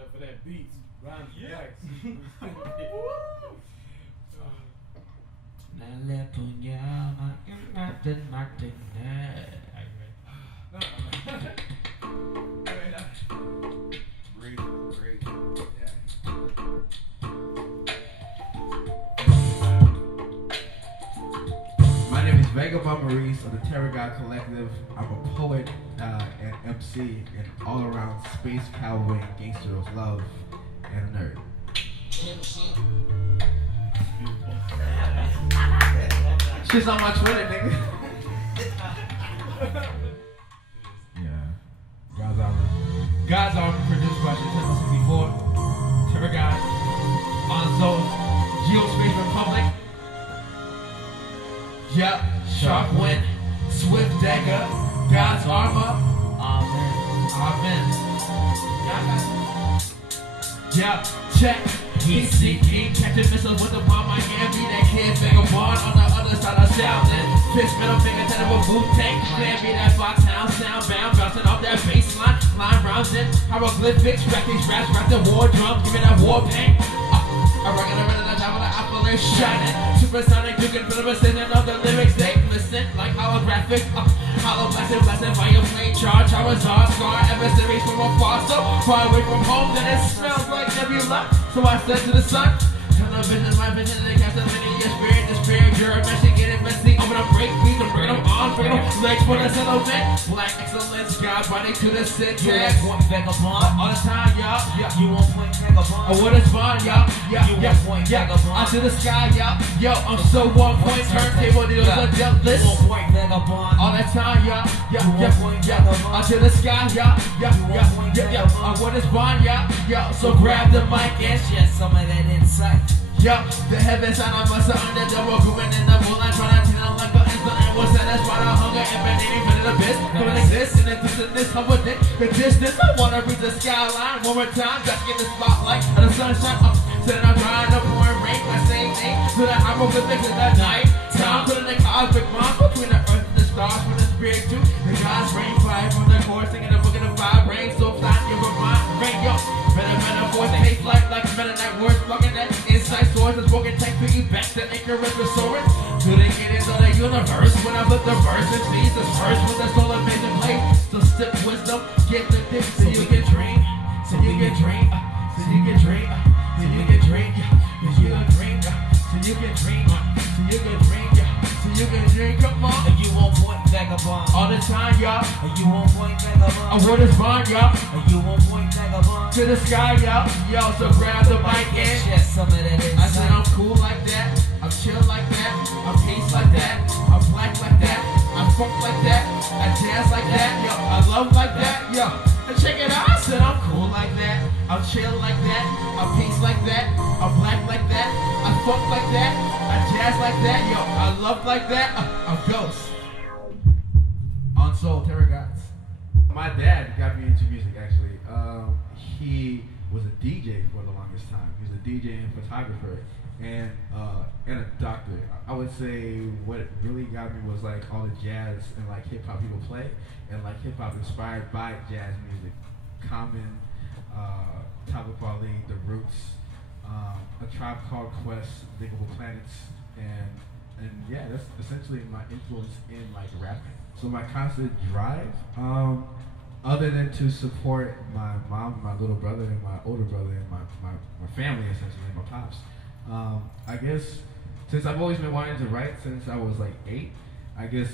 up for that beats. Rhymes facts. Breathe. Yeah. My name is Vagabond Maurice of the Terra Godz Collective. I'm a poet and MC and all-around space cowboy and gangster of love and a nerd. Shit's on my Twitter, nigga. Yeah. God's Armor produced by Nintendo 64. Terra Godz. Onzo. Geospace Republic. Yep. Sharp Wind. Swift Dagger. God's Armor. Amen. Yep. Check. Heat seeking, catching missiles with the bomb. I can't be that kid, Vagabond on the other side of Southland. Fist middle finger to the boot tank. Can't be that Foxhound sound bound, bouncing off that baseline. Line rounds in hieroglyphics, back these raps, back the war drum, give me that war pain. I reckon I'm running the top of the apple is shining. Supersonic, you can feel the precision of the lyrics. They listen like holographic. Hollow blasting, fire flame charge. I was all scar emissaries from afar, so far away from home that it smells like nebula. So I said to the sun, television, my vision, they cast a mini spirit, the spirit, you're messy, get it messy, open up, break beat, bring them on, bring them legs for the settlement. Black excellence, God body to the syntax. You won't point Vagabond all the time, y'all. You won't point Vagabond. What is fun, y'all? You won't point Vagabond. Out to the sky, y'all. Yo, I'm so on point, turntable deals are dealt list. You won't point Vagabond all the time, y'all. You won't point Vagabond. Out to the sky, y'all. What is fun, y'all? Yo, so grab the mic and share some of that insight. Yup, the heavens and I must have under the road, moving in the moonlight, trying to tell like an instant and was satisfied our hunger, emanating from the abyss. Don't exist in the distance, I'm with it. The distance, I wanna reach the skyline one more time, just get the spotlight and the sunshine up. Sitting out drying up, pouring rain, that same thing. To the hieroglyphics in the night time, putting the cosmic bond between the earth and the stars, from the spirit to the God's rain fire from the chorus, singing the book of the five rain, so fly your mind, rain, yo. Better voice, they hate life like better night words, plugging that inside source, this broken tank to eat back the anchor and the soaring. Do they get into the universe when I flip the verse and see the first with the soul amazing play? So sip wisdom, get the dick so you can drink, so you can drink, so you can drink, so you can drink, so you can drink, so you can drink, so you can drink, so you can drink, come on. And you won't point Vagabond all the time, y'all. And you won't point Vagabond. A word is bond, y'all. And you won't point Vagabond to the sky, y'all. Yo, so grab the mic and share some of that insight. I said I'm cool like that, I'm chill like that, I'm peace like that, I'm black like that, I'm funk like that, I jazz like that, yo, I love like that, yo. And check it out, I said I'm cool like that, I'm chill like that, I'm peace like that, I'm black like that, I funk like that, I jazz like that, yo, I love like that, I'm ghost. On Soul, Terra Godz. My dad got me into music actually. He was a DJ for the longest time. He was a DJ and photographer and a doctor. I would say what really got me was like all the jazz and like hip hop people play, and like hip hop inspired by jazz music. Common, Talib Kweli, The Roots, A Tribe Called Quest, Diggable Planets, and yeah, that's essentially my influence in like rapping. So my constant drive, other than to support my mom, my little brother, and my older brother, and my family, essentially, my pops. I guess since I've always been wanting to write since I was like 8, I guess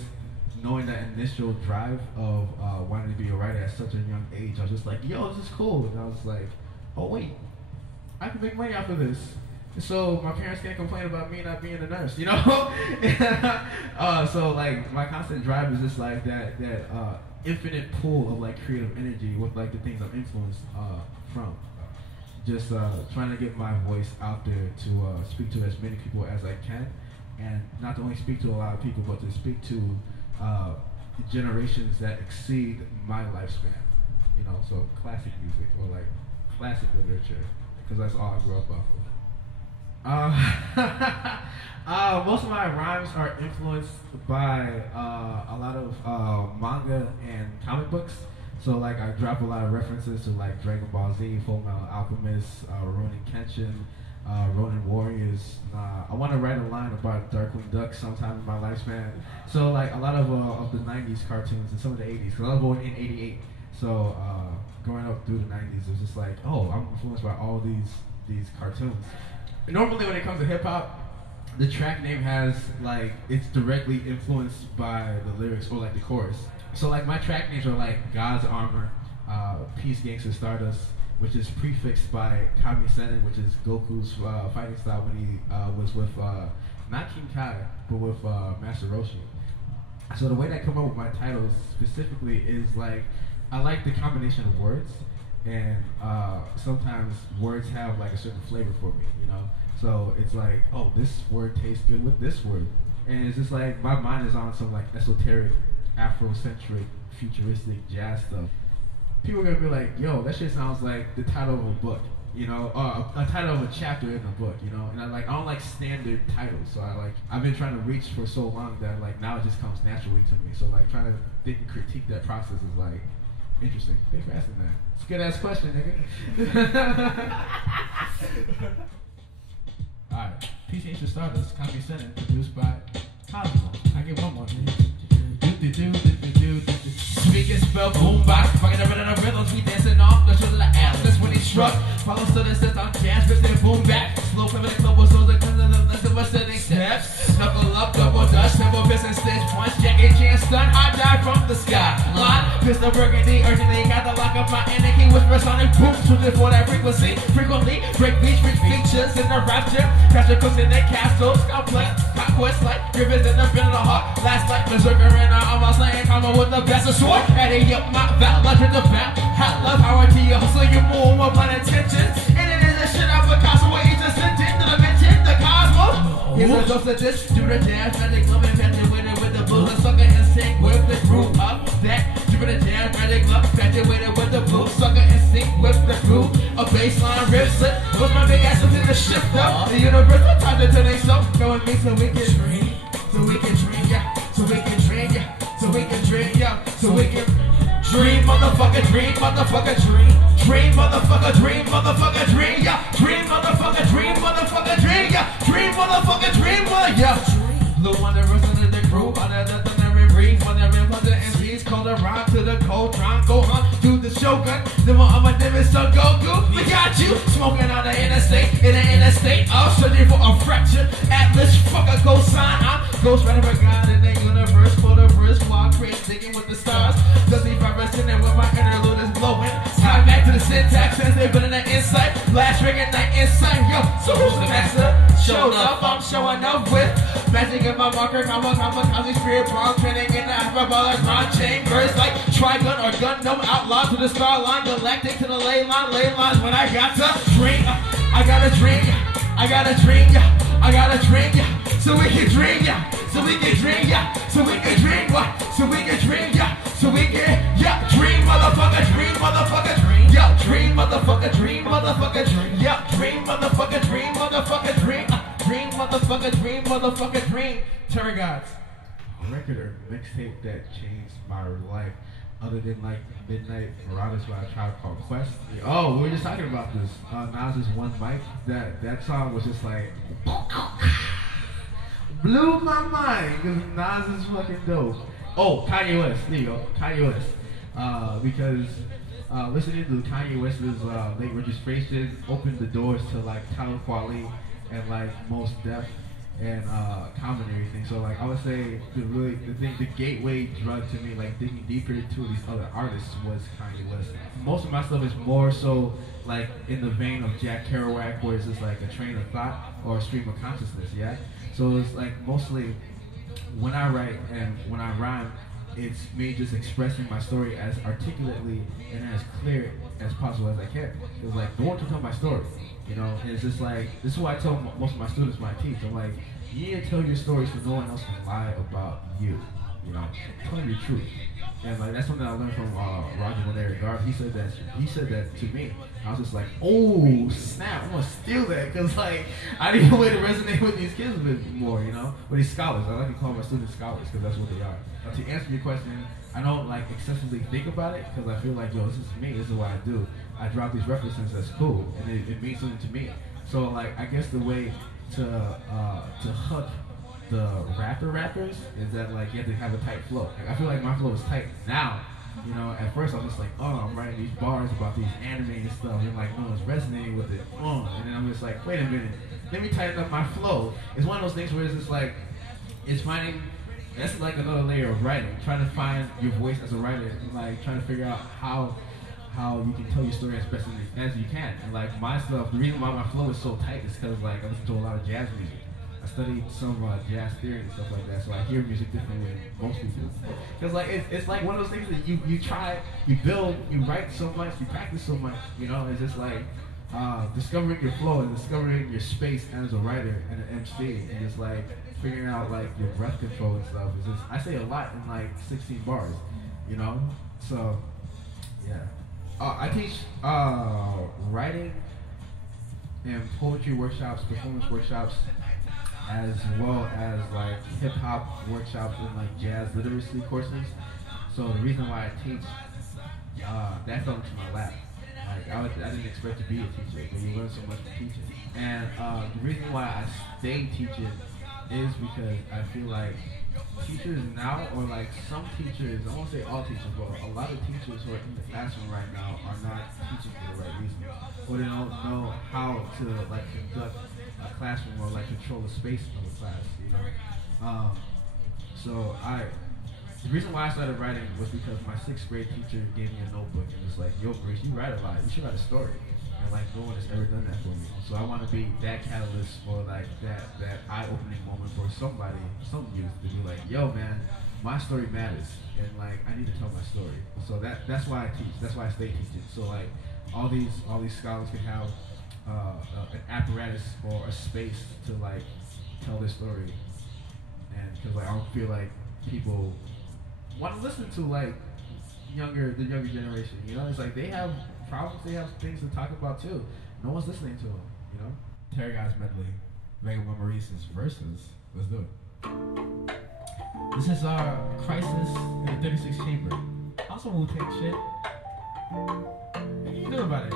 knowing that initial drive of wanting to be a writer at such a young age, I was just like, yo, this is cool. And I was like, oh wait, I can make money off of this. So my parents can't complain about me not being a nurse, you know? So like my constant drive is just like that infinite pool of like creative energy with like the things I'm influenced from. Just trying to get my voice out there to speak to as many people as I can, and not to only speak to a lot of people, but to speak to generations that exceed my lifespan. You know, so classic music or like classic literature, because that's all I grew up off of. Most of my rhymes are influenced by a lot of manga and comic books. So like I drop a lot of references to like Dragon Ball Z, Full Metal Alchemist, Ronin Kenshin, Ronin Warriors. I want to write a line about Darkwing Duck sometime in my lifespan. So like a lot of the 90s cartoons and some of the 80s, because I was born in 88. So growing up through the 90s, it was just like, oh, I'm influenced by all these cartoons. Normally when it comes to hip hop, the track name has like, it's directly influenced by the lyrics or like the chorus. So like my track names are like God's Armor, Peace Gangsta Stardust, which is prefixed by Kami Senin, which is Goku's fighting style when he was with not King Kai, but with Master Roshi. So the way that I come up with my titles specifically is like, I like the combination of words, and sometimes words have like a certain flavor for me, you know? So it's like, oh, this word tastes good with this word. And it's just like, my mind is on some like esoteric, Afrocentric, futuristic jazz stuff. People are gonna be like, yo, that shit sounds like the title of a book, you know, a title of a chapter in a book, you know. And I don't like standard titles, so I've been trying to reach for so long that like now it just comes naturally to me. So like trying to think and critique that process is like interesting. Thanks for asking that. It's a good ass question, nigga. Alright, Peace Gangsta Stardust, Kami Senin, produced by Cosmo. I get one more. Speaking spell boombox, fucking the rhythm of rhythms, we dancing off the shoulder of the atlas when he struck. Follows to the system, jazz, rips and boom back. Slow pivot and global souls, the cleanse of the list of us sitting steps. Knuckle up, double dust, tempo, piss and stitch, punch, Jackie Chan, stun, hot dive from the sky. Line, pistol burgundy, urgently, got the lock of my energy, whisper sonic boom, switching for that frequency. Frequently, break beats, rich features in the rapture. Capture cooks in their castles, complex, conquest like rivers in the middle of the heart. Last night, berserker in our armor, slaying karma with the best of sword. Adding up my valor to the back. Hot love, power to you, hustle you more with my intentions. And it is a shit out of Picasso where each ascendant to the mention, the cosmos. Here's a dose of this, do the jazz, magic, love, and patchet with the blues. A sucker in sync with the groove of that. Do the jazz, magic, love, patchet with the blues. Sucker in sync with the groove. A baseline rip slip. With my big ass into the shift up. The universal time to turn so. Go with me so we can dream. So we can dream, yeah. So we can dream, yeah. So we can dream, yeah. So we can dream, motherfucker, dream, motherfucker, dream. Dream, motherfucker, dream, motherfucker, dream, yeah. Dream, motherfucker, dream, motherfucker, dream, yeah. Dream, motherfucker, dream, yeah. Blue wanderers under the groove, under the thundering breeze, wandering under the MCs, called a rhyme to the cold Tron, go on, do the shogun, the one of my name is Son Goku, we got you, smoking on the interstate, in the interstate, I'm searching for a fracture, Atlas, fucker, go sign, I'm Ghost Rider for God in the universe, for the verse, while crazy digging with the stars, does he represent it when my interlude is blowing, time back to the syntax, since they've been in the insight, last ring at night inside, yo, so who's the master? Showed up, I'm showing up with magic in my marker, combo, cosmic spirit, bomb, training in the hyperbolic rhyme chambers like Trigun or Gundam, outlaw to the star line, galactic to the ley lines when I got to drink, I gotta drink, I gotta drink, I gotta drink, so we can drink, so we can drink, so we can drink, so we can drink, so we can, dream, motherfucker, dream, motherfucker, dream, dream, motherfucker, dream, motherfucker, dream, dream, motherfucker, dream, motherfucker, dream, dream, motherfucker, dream, motherfucker, dream. Terra Godz. A record or mixtape that changed my life, other than like Midnight Marauders by a Tribe Called Quest. Oh, we were just talking about this. Nas's One Mic. That song was just like blew my mind because Nas is fucking dope. Oh, Kanye West. There you go, Kanye West. Because listening to Kanye West's late registration opened the doors to like Talib Kweli and like Mos Def and Common and everything. So like I would say the gateway drug to me, like digging deeper into these other artists, was Kanye West. Most of my stuff is more so like in the vein of Jack Kerouac, where it's just like a train of thought or a stream of consciousness, yeah? So it's like mostly when I write and when I rhyme, it's me just expressing my story as articulately and as clear as possible as I can. It's like, no one can tell my story, you know? And it's just like, this is why I tell most of my students when I teach, I'm like, you need to tell your story so no one else can lie about you, you know? Tell your truth. And like, that's something I learned from Roger Moreno. He said that to me. I was just like, oh snap, I'm gonna steal that, because like I need a way to resonate with these kids a bit more, you know, with these scholars. I like to call my students scholars because that's what they are. To answer your question, I don't like excessively think about it because I feel like, yo, this is me, this is what I do. I drop these references, that's cool, and it means something to me. So like, I guess the way to hook the rappers is that like you have to have a tight flow. Like, I feel like my flow is tight now. You know, at first I was just like, oh, I'm writing these bars about these anime and stuff, and like no one's resonating with it. And then I'm just like, wait a minute, let me tighten up my flow. It's one of those things where it's just like, it's finding, that's like another layer of writing, trying to find your voice as a writer, and like trying to figure out how you can tell your story as best as you can. And like myself, the reason why my flow is so tight is because like I listen to a lot of jazz music. I studied some jazz theory and stuff like that, so I hear music differently than most people. Because like it's like one of those things that you try, you build, you write so much, you practice so much. You know, it's just like discovering your flow and discovering your space as a writer and an MC, and just like figuring out like your breath control and stuff. It's just, I say a lot in like 16 bars. You know, so yeah. I teach writing and poetry workshops, performance workshops, as well as like hip hop workshops and like jazz literacy courses. So the reason why I teach, that fell into my lap. Like I didn't expect to be a teacher, but you learn so much from teaching. And the reason why I stay teaching is because I feel like teachers now, or like some teachers, I won't say all teachers, but a lot of teachers who are in the classroom right now are not teaching for the right reasons, or they don't know how to like conduct a classroom or like control the space of a class, you know. So the reason why I started writing was because my 6th grade teacher gave me a notebook and was like, yo, Bruce, you write a lot, you should write a story. And like no one has ever done that for me. So I want to be that catalyst, or like that eye-opening moment for somebody, some youth, to be like, yo man, my story matters, and like I need to tell my story. So that's why I teach. That's why I stay teaching. So like all these scholars can have an apparatus or a space to like tell their story, and because like I don't feel like people want to listen to like the younger generation. You know, it's like they have problems, they have things to talk about too. No one's listening to them, you know? Terra Godz medley, Vagabond Maurice's verses. Let's do it. This is our Crisis in the 36 Chamber. Also Wu-Tang shit. What you do about it?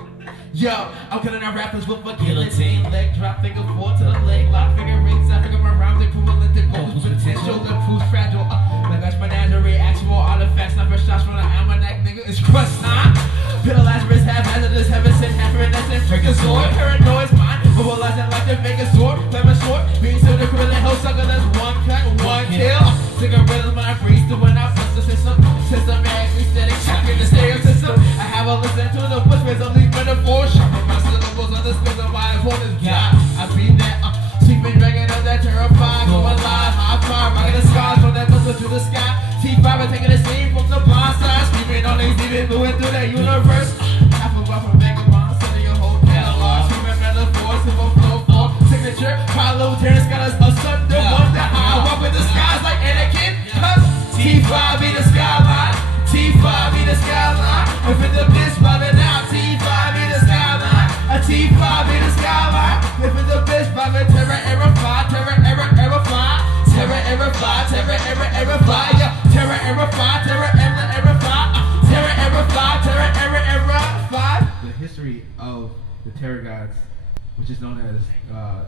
Yo, I'm killing our rappers with a guillotine. Leg drop, finger 4 to the leg lock. Figure rings, I figure my rhymes equivalent to goals. Potential, the proof's fragile. Like that's menagerie, actual artifacts. Not for shots from the almanac, nigga. It's crust time. Piddle Lazarus, haphazardous, heaven sent, haphazardous, freakazoid. Paranoid's mind, mobilizing like the Megazord. Lemon short, being so the criminal hell sucker. That's one cut, one kill. Cigarettes when I breathe through when I bust the system. Systematically steady, checking the stereo system. I have a listen to the whispers of these metaphors. Sharpen my syllables on the spins of my opponent's God. I beat that, sleeping dragon of that terrified. Going live, high five, rocking the skies from that buzzer to the sky. T5 and taking the scene from the blind side. Screaming on these demons, moving through that universe. Half a bar from Vagabond, sending your whole catalog. Human metaphors, simple flow for signature. Hollow Terrence got us asunder. Wonder how I walk with the skies like Anakin. Cause T5 be the skyline. T5 be the skyline. If it's a bitch bobbing out, T5 be the skyline. A T5 be the skyline. If it's a bitch bobbing, Terra error fly, Terra error fly. Terra error fly, Terra error fly. Yeah, Terra error fly, Terra error fly. Terra error fly, Terra error fly. The history of the Terra Godz, which is known as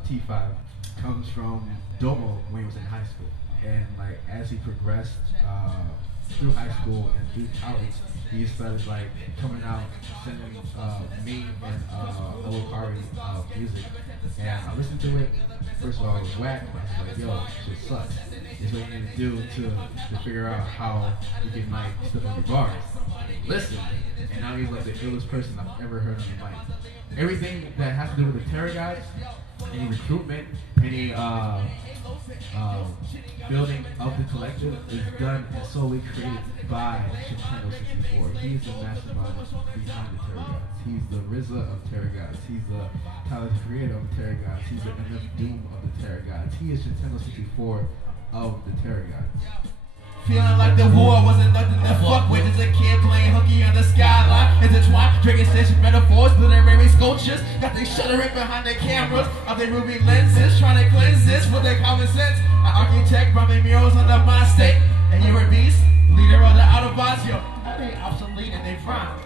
T5, comes from Domo when he was in high school. And like as he progressed through high school and through college, he started like coming out, sending me and Olokari music. And I listened to it. First of all, it was whack. I was like, yo, shit sucks. It's what you need to do to figure out how you can like stuff on your bars. Listen. And now he's like the illest person I've ever heard on the mic. Everything that has to do with the Terra Godz, any recruitment, any building of the collective is done and solely created by Nintendo 64. He's the mastermind behind the Terra Godz. He's the RZA of Terra Godz. He's the Tyler the Creator of Terra Godz. He's the MF Doom of the Terra Godz. He is Nintendo 64 of the Terra Godz. Feeling like the war wasn't nothing to fuck with. As a kid playing hooky on the skyline. Intertwined, drinking stitch metaphors, literary sculptures. Got they shuddering behind the cameras of their ruby lenses. Trying to cleanse this with their common sense. An architect rubbing murals on the mind state. And you're a beast. Leader of the Autobots, yo, they obsolete and they frown.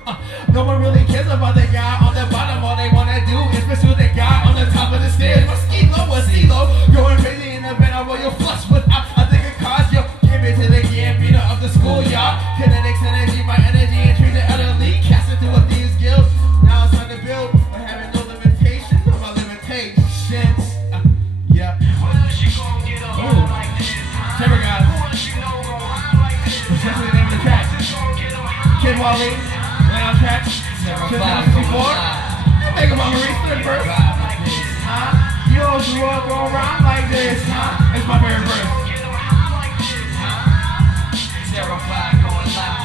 No one really cares about the guy on the bottom. All they wanna do is pursue the guy on the top of the stairs. Mosquito was CeeLo, going crazy in the bed of your flush without a thing of cars, yo. Give it to the Gambino of the schoolyard. Kinetics, energy, my energy, and treat the elderly. Cast it through a thieves guild. Now it's time to build, but having no limitations of my limitations. Yeah. Terra Godz. Essentially the name of the track. Kid Wally, lay on tracks. 2064. Vagabond Maurice, third verse. You know the world gon' rhyme like this, huh? It's my favorite verse. Terrified going live.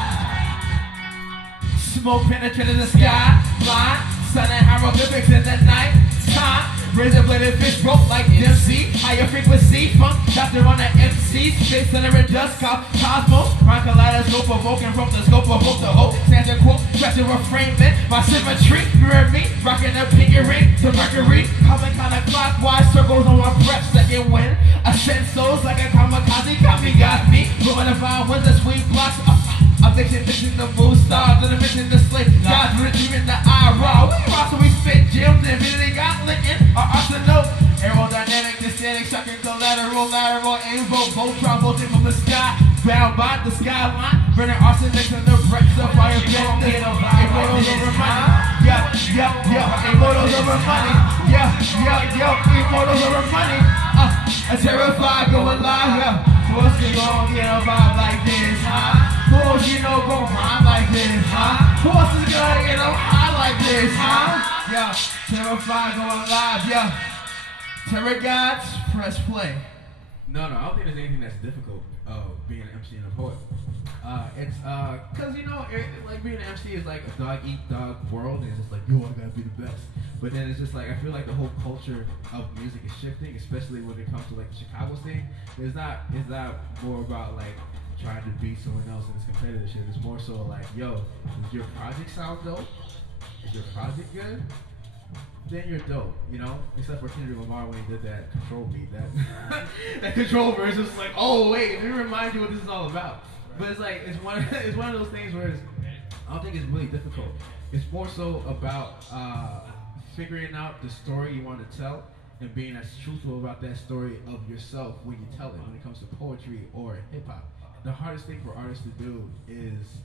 Smoke penetrated the sky. Blind, sun and hieroglyphics in the night time. Razor bladed fish broke like Dempsey. Higher frequency funk, doctor on the MC. Space center and dust cop cosmos. Rhyme kaleidoscope evoking from the scope of the hope. Standard quote, stretching refrainment. My symmetry, mirror me, rocking a pinky ring to Mercury. Coming counterclockwise, circles on my breath. Second wind, ascend souls like a kamikaze. Kamikaze, blowing the vine with the sweet blocks. I'm fixing the moon stars, and I'm missing the slate. God's retrieving the eye raw. We rock so we spit gems, and they got licking our arsenal. Aerodynamic, aesthetic, shocking collateral, lateral, aimbo, Voltron, volting from the sky. Bound by the skyline, burning arsenic and the wrecks of fire. Immortals over money. Immortals over money. Immortals over money. A terrified going live, What's it gonna get a vibe like this, huh? Who else you know gon' rhyme like this, huh? Who else is gonna get a high like this, huh? Yeah, terrified going live, yeah. Terra Godz, press play. No, I don't think there's anything that's difficult being an MC and a poet. It's cause you know, like being an MC is like a dog eat dog world, and it's just like, yo, I gotta be the best. But then it's just like, I feel like the whole culture of music is shifting, especially when it comes to like the Chicago scene. It's not more about like trying to beat someone else in this competitive shit. It's more so like, yo, does your project sound dope? Is your project good? Then you're dope, you know? Except for Kendrick Lamar when he did that Control beat, that Control verse was like, oh wait, let me remind you what this is all about. But it's like, it's one of those things where I don't think it's really difficult. It's more so about figuring out the story you want to tell and being as truthful about that story of yourself when you tell it, when it comes to poetry or hip hop. The hardest thing for artists to do is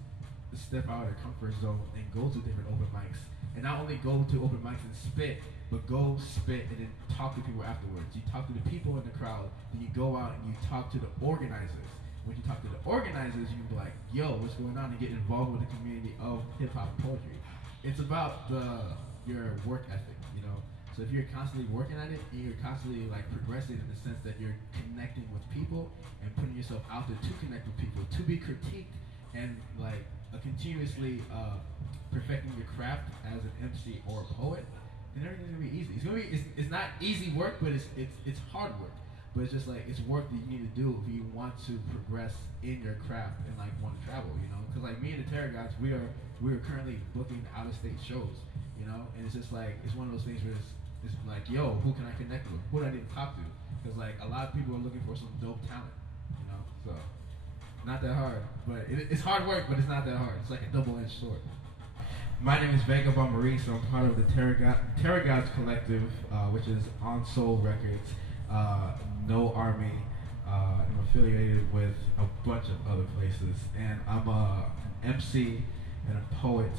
step out of their comfort zone and go to different open mics. And not only go to open mics and spit, but go spit and then talk to people afterwards. You talk to the people in the crowd, then you go out and you talk to the organizers. When you talk to the organizers, you can be like, yo, what's going on? And get involved with the community of hip-hop poetry. It's about your work ethic, you know? So if you're constantly working at it, and you're constantly like progressing in the sense that you're connecting with people and putting yourself out there to connect with people, to be critiqued and like continuously perfecting your craft as an MC or a poet, then everything's gonna be easy. It's not easy work, but it's hard work. But it's just like, it's work that you need to do if you want to progress in your craft and like want to travel, you know? Because like me and the Terra Godz, we are currently booking out of state shows, you know? And it's just like, it's one of those things where it's like, yo, who can I connect with? Who do I need to talk to? Because like a lot of people are looking for some dope talent, you know? So not that hard, but it's hard work, but it's not that hard. It's like a double-edged sword. My name is Vagabond Maurice. I'm part of the Terra Godz Collective, which is on Soul Records. No Army. I'm affiliated with a bunch of other places, and I'm a MC and a poet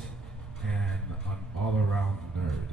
and an all-around nerd.